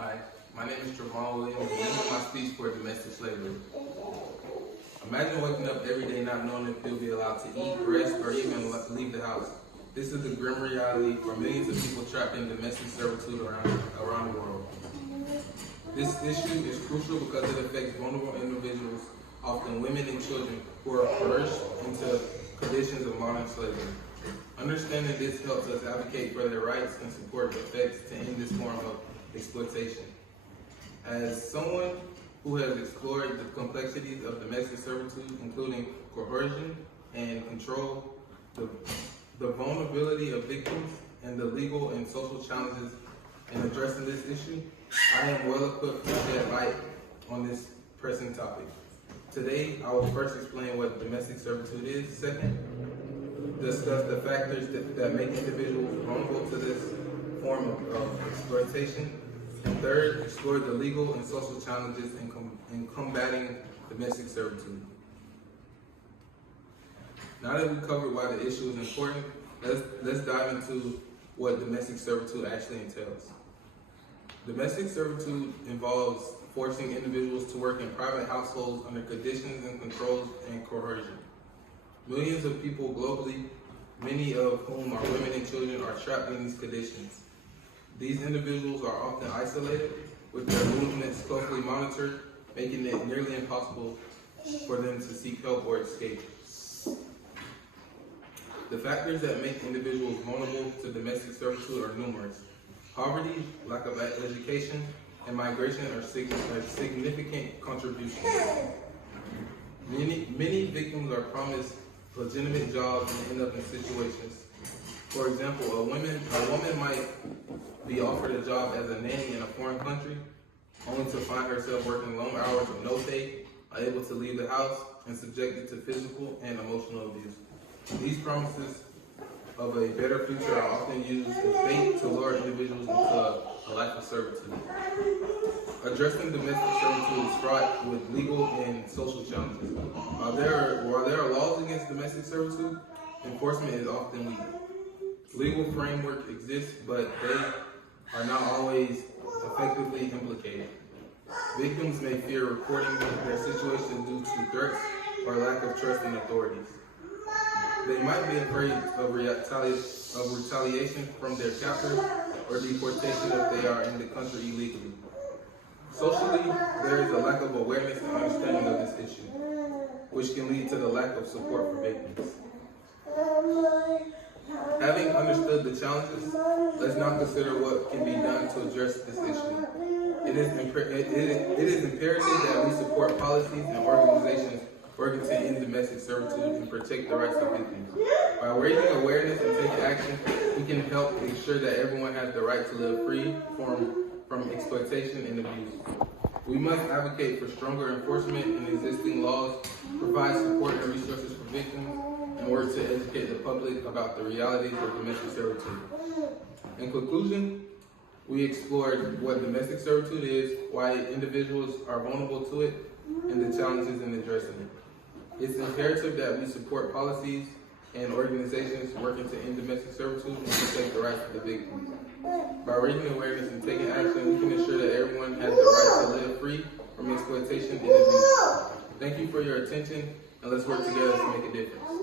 Hi, my name is Trevon Williams, and this is my speech for domestic slavery. Imagine waking up every day not knowing if you'll be allowed to eat, rest, or even leave the house. This is the grim reality for millions of people trapped in domestic servitude around the world. This issue is crucial because it affects vulnerable individuals, often women and children, who are coerced into conditions of modern slavery. Understanding this helps us advocate for their rights and support efforts to end this form of exploitation. As someone who has explored the complexities of domestic servitude, including coercion and control, the vulnerability of victims, and the legal and social challenges in addressing this issue, I am well equipped to shed light on this pressing topic. Today, I will first explain what domestic servitude is. Second, discuss the factors that make individuals vulnerable to this form of exploitation. And third, explore the legal and social challenges in combating domestic servitude. Now that we've covered why the issue is important, let's dive into what domestic servitude actually entails. Domestic servitude involves forcing individuals to work in private households under conditions and controls and coercion. Millions of people globally, many of whom are women and children, are trapped in these conditions. These individuals are often isolated, with their movements closely monitored, making it nearly impossible for them to seek help or escape. The factors that make individuals vulnerable to domestic servitude are numerous. Poverty, lack of education, and migration are significant contributions. Many victims are promised legitimate jobs and end up in situations. For example, a woman might be offered a job as a nanny in a foreign country, only to find herself working long hours with no pay, unable to leave the house, and subjected to physical and emotional abuse. These promises of a better future are often used as bait to lure individuals into a life of servitude. Addressing domestic servitude is fraught with legal and social challenges. While there are laws against domestic servitude, enforcement is often weak. Legal framework exists, but they are not always effectively implicated. Victims may fear reporting their situation due to threats or lack of trust in authorities. They might be afraid of retaliation from their captors or deportation if they are in the country illegally. Socially, there is a lack of awareness and understanding of this issue, which can lead to the lack of support for victims. Having understood the challenges, let's now consider what can be done to address this issue. It is imperative that we support policies and organizations working to end domestic servitude and protect the rights of victims. By raising awareness and taking action, we can help ensure that everyone has the right to live free from exploitation and abuse. We must advocate for stronger enforcement in existing laws, provide support and resources for victims, and work to educate the public about the realities of domestic servitude. In conclusion, we explored what domestic servitude is, why individuals are vulnerable to it, and the challenges in addressing it. It's imperative that we support policies and organizations working to end domestic servitude and protect the rights of the victims. By raising awareness and taking action, we can ensure that everyone has the right to live free from exploitation and abuse. Thank you for your attention, and let's work together to make a difference.